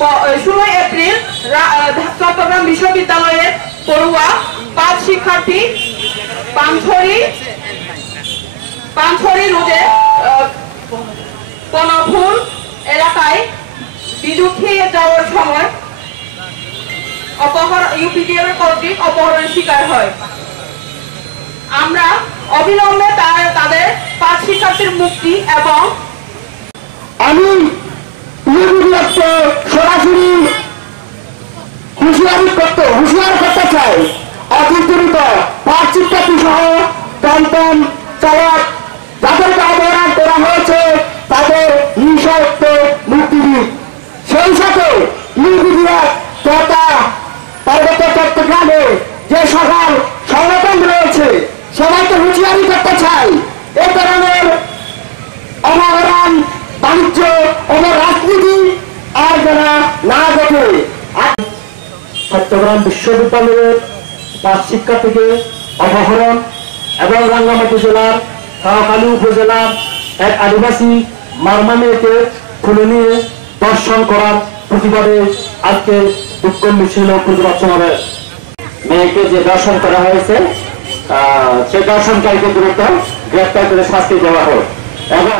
16 April Chittagong বিশ্ববিদ্যালয়ের পড়ুয়া 5 শিক্ষার্থী পানছড়ি রোডে কনফুল এলাকায় বিদ্যুৎ খেয়ে যাওয়ার সময় ইউপিডিএম কর্তৃক অপহরণের শিকার হয়। আমরা অবিলম্বে তাদের 5 শিক্ষার্থীর মুক্তি এবং আমি সরাসরি হুঁশিয়ার করতে চাই, অতিরিক্ত 5 শিক্ষার্থী সহ টমটম চালক যাদেরকে অপহরণ করা হয়েছে তাদের নিঃশর্ত মুক্তি দিন। সেই সাথে ইউপিডিএফ তথা পার্বত্য চট্টগ্রামে যে সকল সংগঠন রয়েছে সবাইকে হুঁশিয়ারি করতে চাই, এ ধরনের অপহরণ বাণিজ্য এবং রাজনীতি আর যেন না ঘটে। চট্টগ্রাম বিশ্ববিদ্যালয়ের 5 শিক্ষার্থীকে অপহরণ এবং রাঙ্গামাটি জেলার কাউখালী উপজেলার এক আদিবাসী মারমা মেয়েকে খুলে নিয়ে দর্শন করার প্রতিবাদে আজকে দুঃখ মিছিল ও প্রতিবাদ সমাবেশ। মেয়েকে যে দর্শন করা হয়েছে সে দর্শনকারীকে দ্রুত গ্রেপ্তার করে শাস্তি দেওয়া হোক এবং